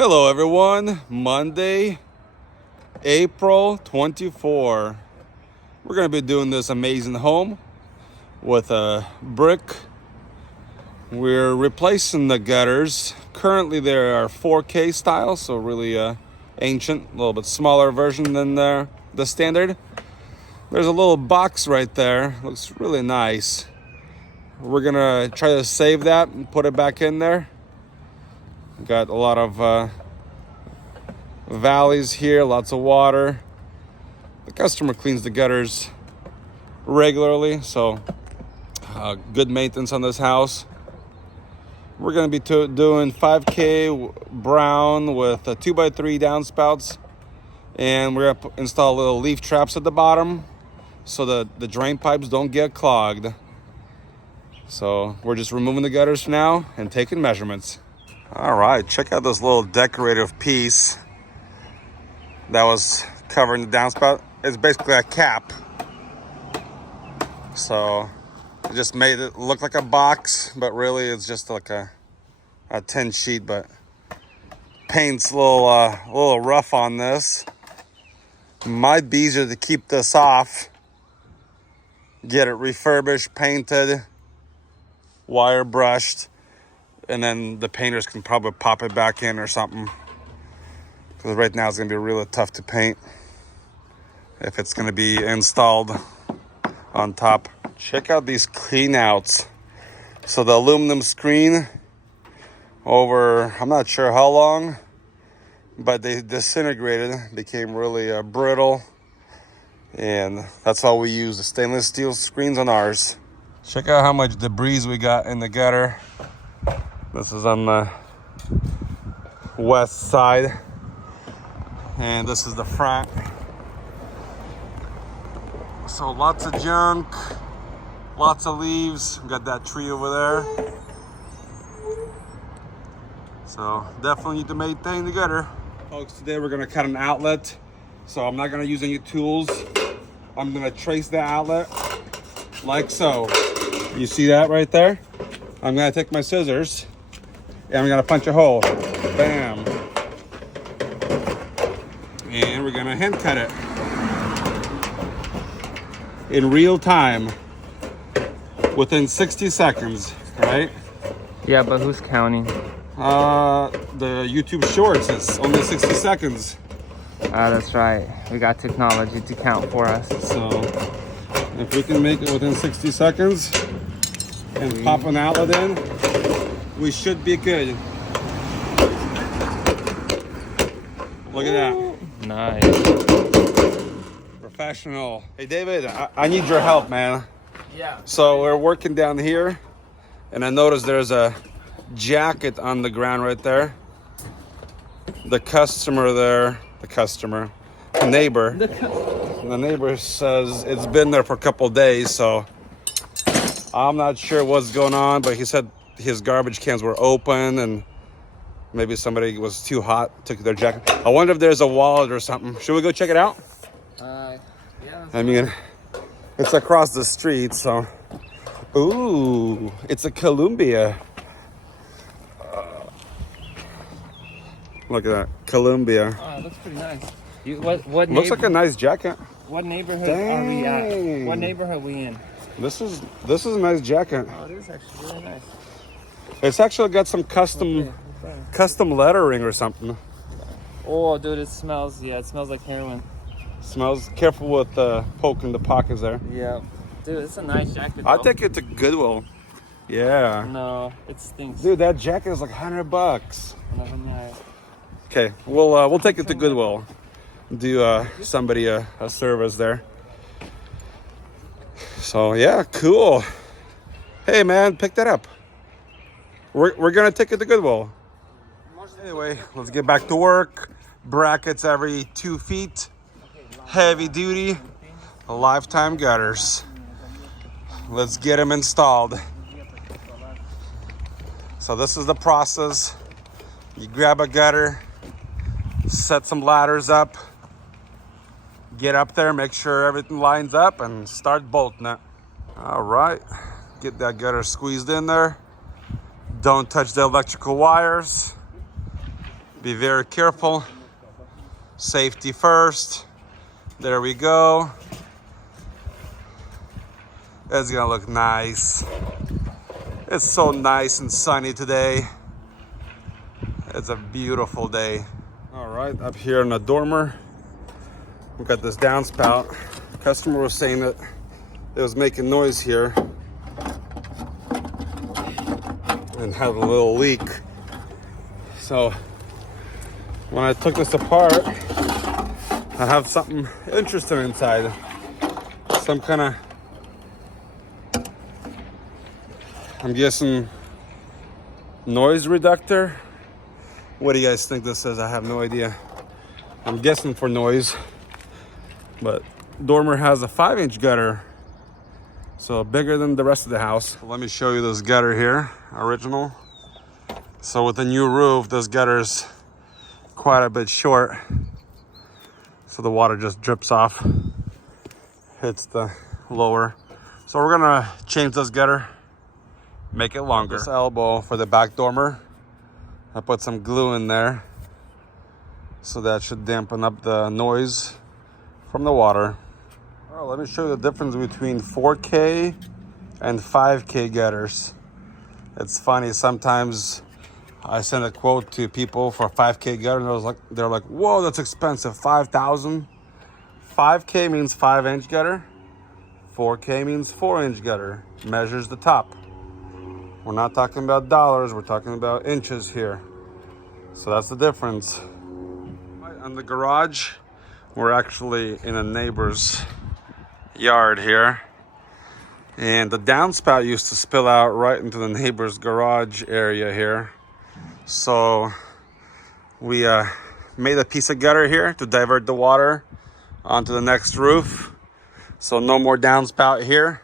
Hello everyone, Monday, April 24. We're going to be doing this amazing home with a brick. We're replacing the gutters. Currently they are 4K style, so really ancient, a little bit smaller version than the standard. There's a little box right there, looks really nice. We're going to try to save that and put it back in there. Got a lot of valleys here, lots of water. The customer cleans the gutters regularly, so good maintenance on this house. We're going to be doing 5K brown with 2x3 downspouts, and we're going to install little leaf traps at the bottom so that the drain pipes don't get clogged. So we're just removing the gutters for now and taking measurements. All right, check out this little decorative piece that was covering the downspout. It's basically a cap. So it just made it look like a box, but really it's just like a tin sheet, but paint's a little rough on this. Might be easier to keep this off, get it refurbished, painted, wire brushed, and then the painters can probably pop it back in or something. Because right now it's gonna be really tough to paint if it's gonna be installed on top. Check out these clean outs. So the aluminum screen, over I'm not sure how long, but they disintegrated, became really brittle, and that's how we use the stainless steel screens on ours. Check out how much debris we got in the gutter. This is on the west side, and this is the front. So lots of junk, lots of leaves. Got that tree over there. So definitely need to maintain the gutter. Folks, today we're gonna cut an outlet. So I'm not gonna use any tools. I'm gonna trace the outlet like so. You see that right there? I'm gonna take my scissors and I'm gonna punch a hole. Bam. And we're gonna hand cut it in real time within 60 seconds, right? Yeah, but who's counting? The YouTube Shorts, it's only 60 seconds. That's right. We got technology to count for us. So if we can make it within 60 seconds and pop an outlet in, we should be good. Look at that. Nice. Professional. Hey David, I need your help, man. Yeah. So we're working down here, and I noticed there's a jacket on the ground right there. The neighbor says it's been there for a couple days, so I'm not sure what's going on, but he said his garbage cans were open and maybe somebody was too hot, took their jacket. I wonder if there's a wallet or something. Should we go check it out? Yeah. I mean, it's across the street, so. Ooh, it's a Columbia. Look at that, Columbia. Oh, it looks pretty nice. What Looks like a nice jacket. What neighborhood are we at? What neighborhood are we in? This is a nice jacket. Oh, it is actually really nice. It's actually got some custom lettering or something. Oh, dude, it smells. Yeah, it smells like heroin. Smells. Careful with poking the pockets there. Yeah, dude, it's a nice jacket. I'll take it to Goodwill. Yeah. No, it stinks. Dude, that jacket is like $100. Nice. Okay, we'll take it to Goodwill. Do somebody a service there. So yeah, cool. Hey man, pick that up. We're gonna take it to Goodwill. Anyway, let's get back to work. Brackets every 2 feet. Heavy duty. Lifetime gutters. Let's get them installed. So this is the process. You grab a gutter, set some ladders up, get up there, make sure everything lines up, and start bolting it. All right, get that gutter squeezed in there. Don't touch the electrical wires. Be very careful. Safety first. There we go. It's gonna look nice. It's so nice and sunny today. It's a beautiful day. All right, up here in the dormer, we got this downspout. The customer was saying that it was making noise here and had a little leak. So when I took this apart, I have something interesting inside. Some kind of, I'm guessing, noise reductor. What do you guys think this is? I have no idea. I'm guessing for noise. But dormer has a 5-inch gutter, so bigger than the rest of the house. So let me show you this gutter here, original. So with the new roof, this gutter's quite a bit short. So the water just drips off, hits the lower. So we're gonna change this gutter, make it longer. This elbow for the back dormer, I put some glue in there. So that should dampen up the noise from the water. All right, let me show you the difference between 4K and 5K gutters. It's funny, sometimes I send a quote to people for a 5K gutter and they're like, whoa, that's expensive, 5,000. 5K means 5-inch gutter. 4K means 4-inch gutter. Measures the top. We're not talking about dollars, we're talking about inches here. So that's the difference. On the garage, we're actually in a neighbor's yard here. And the downspout used to spill out right into the neighbor's garage area here. So we made a piece of gutter here to divert the water onto the next roof. So no more downspout here.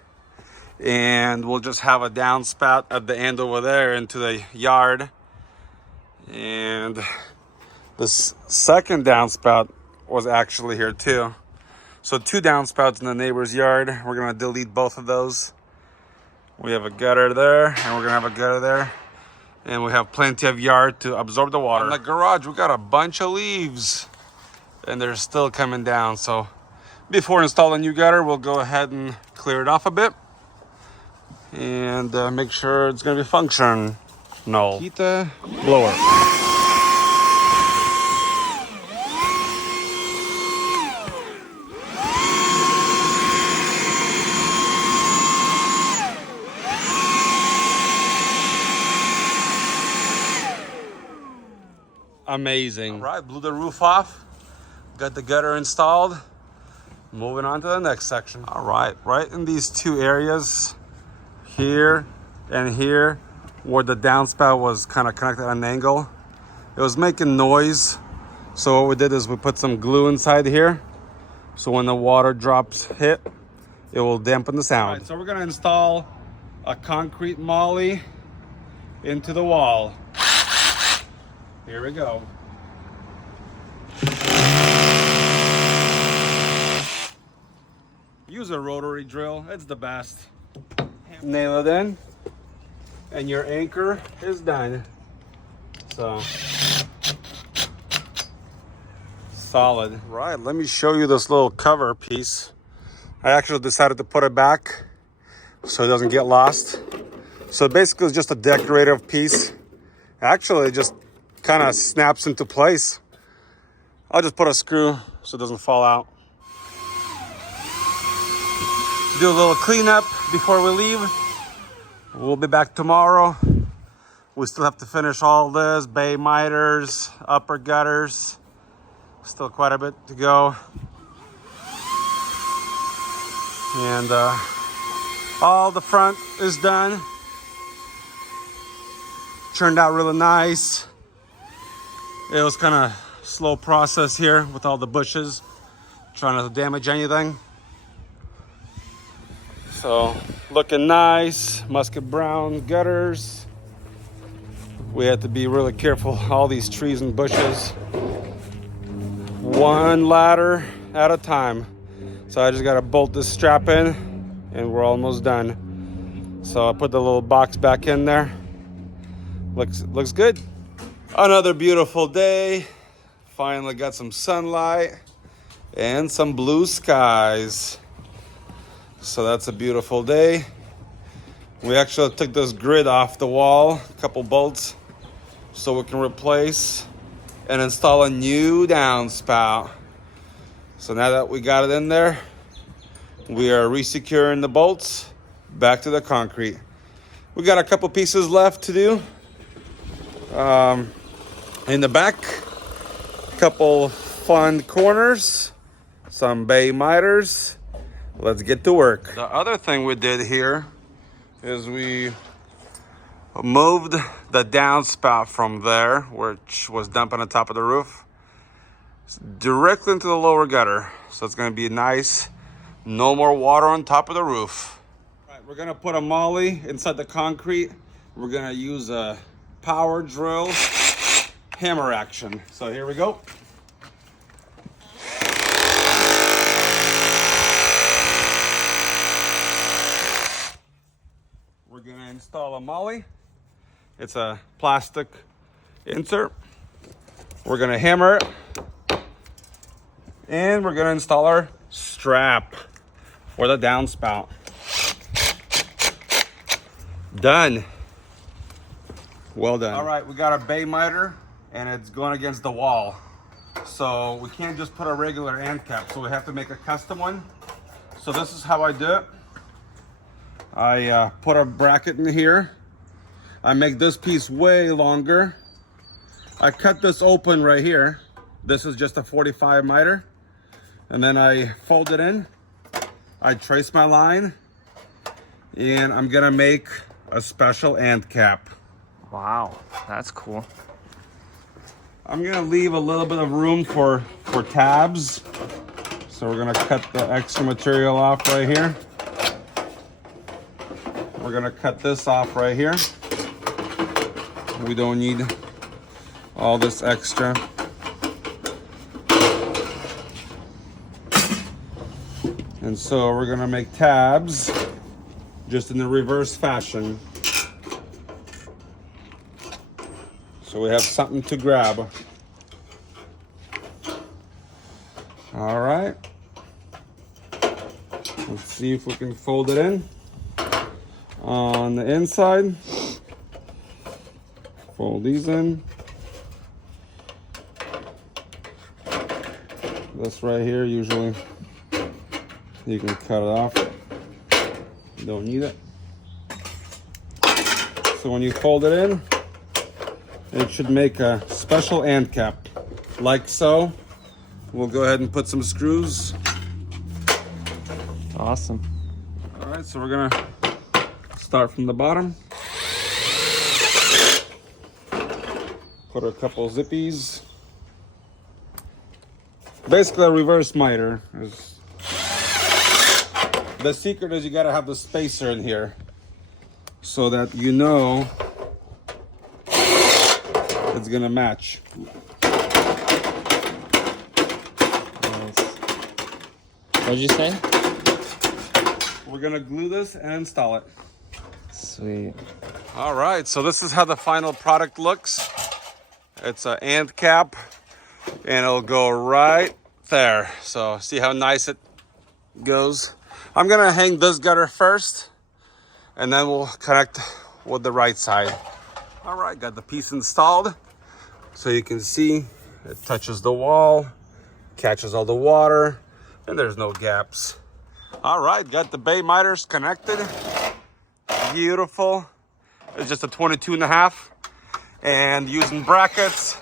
And we'll just have a downspout at the end over there into the yard. And this second downspout was actually here too. So 2 downspouts in the neighbor's yard. We're gonna delete both of those. We have a gutter there and we're gonna have a gutter there. And we have plenty of yard to absorb the water. In the garage, we got a bunch of leaves and they're still coming down. So before installing a new gutter, we'll go ahead and clear it off a bit and make sure it's gonna be functional. Heat the blower. Amazing. All right, blew the roof off, got the gutter installed. Moving on to the next section. All right in these 2 areas, here and here, where the downspout was kind of connected at an angle, it was making noise. So what we did is we put some glue inside here. So when the water drops hit, it will dampen the sound. All right, so we're gonna install a concrete molly into the wall. Here we go. Use a rotary drill, it's the best. Nail it in, and your anchor is done. So, solid. Right, let me show you this little cover piece. I actually decided to put it back so it doesn't get lost. So basically it's just a decorative piece. Actually, it just kind of snaps into place. I'll just put a screw so it doesn't fall out. Do a little cleanup before we leave. We'll be back tomorrow. We still have to finish all this, bay miters, upper gutters. Still quite a bit to go. And all the front is done. Turned out really nice. It was kind of slow process here with all the bushes, trying not to damage anything. So looking nice, musket brown gutters. We had to be really careful, all these trees and bushes. One ladder at a time. So I just gotta bolt this strap in and we're almost done. So I put the little box back in there. Looks good. Another beautiful day. Finally got some sunlight and some blue skies. So that's a beautiful day. We actually took this grid off the wall, a couple bolts, so we can replace and install a new downspout. So now that we got it in there, we are resecuring the bolts back to the concrete. We got a couple pieces left to do. In the back, a couple fun corners, some bay miters. Let's get to work. The other thing we did here is we moved the downspout from there, which was dumping on top of the roof, directly into the lower gutter. So it's gonna be nice, no more water on top of the roof. All right, we're gonna put a molly inside the concrete. We're gonna use a power drill, hammer action. So here we go. We're gonna install a molly. It's a plastic insert. We're gonna hammer it. And we're gonna install our strap for the downspout. Done. Well done. All right, we got a bay miter and it's going against the wall. So we can't just put a regular end cap, so we have to make a custom one. So this is how I do it. I put a bracket in here. I make this piece way longer. I cut this open right here. This is just a 45 miter. And then I fold it in. I trace my line. And I'm gonna make a special end cap. Wow, that's cool. I'm gonna leave a little bit of room for tabs. So we're gonna cut the extra material off right here. We're gonna cut this off right here. We don't need all this extra. And so we're gonna make tabs just in the reverse fashion. So we have something to grab. All right. Let's see if we can fold it in. On the inside, fold these in. This right here, usually you can cut it off. You don't need it. So when you fold it in, it should make a special end cap, like so. We'll go ahead and put some screws. Awesome. All right, so we're gonna start from the bottom. Put a couple zippies. Basically a reverse miter. The secret is you gotta have the spacer in here so that you know it's gonna match. Nice. What'd you say? We're gonna glue this and install it. Sweet. All right, so this is how the final product looks. It's an end cap and it'll go right there. So see how nice it goes. I'm gonna hang this gutter first and then we'll connect with the right side. All right, got the piece installed. So you can see it touches the wall, catches all the water, and there's no gaps. All right, got the bay miters connected. Beautiful. It's just a 22.5. And using brackets,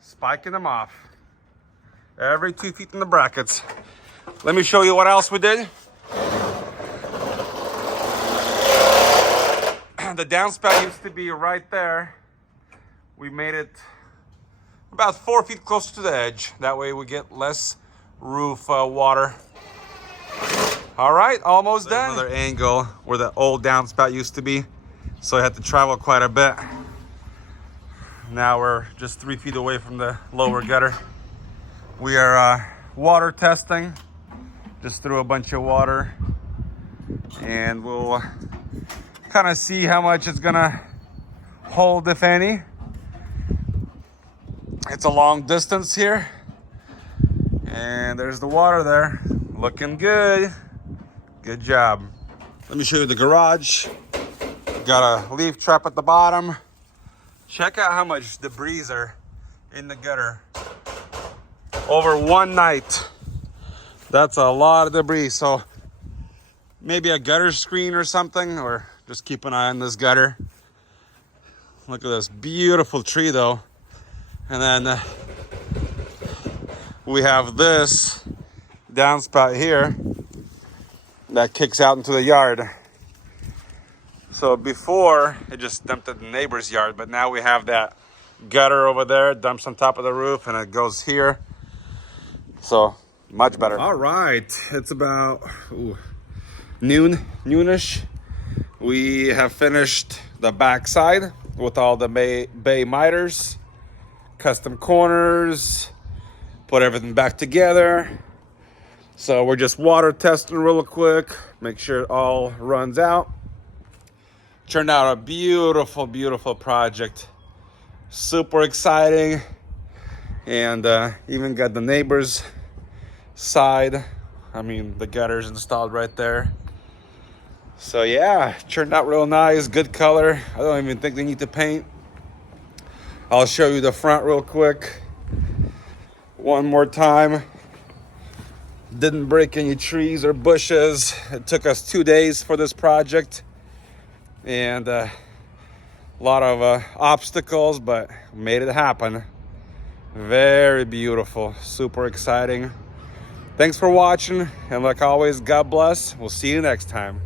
spiking them off. Every 2 feet in the brackets. Let me show you what else we did. The downspout used to be right there. We made it about 4 feet closer to the edge. That way we get less roof water. All right, almost done. Another angle where the old downspout used to be. So I had to travel quite a bit. Now we're just 3 feet away from the lower gutter. We are water testing. Just threw a bunch of water and we'll kind of see how much it's gonna hold, if any. It's a long distance here. And there's the water there. Looking good. Good job. Let me show you the garage. Got a leaf trap at the bottom. Check out how much debris are in the gutter. Over one night. That's a lot of debris. So maybe a gutter screen or something, or just keep an eye on this gutter. Look at this beautiful tree though. And then we have this downspout here that kicks out into the yard. So before it just dumped at the neighbor's yard, but now we have that gutter over there, dumps on top of the roof, and it goes here. So much better. All right, it's about noonish. We have finished the back side with all the bay miters, custom corners, put everything back together. So we're just water testing real quick, make sure it all runs out. Turned out a beautiful, beautiful project. Super exciting. And even got the neighbor's side. I mean, the gutter's installed right there. So yeah, turned out real nice, good color. I don't even think they need to paint. I'll show you the front real quick. One more time. Didn't break any trees or bushes. It took us 2 days for this project. And a lot of obstacles, but made it happen. Very beautiful, super exciting. Thanks for watching, and like always, God bless. We'll see you next time.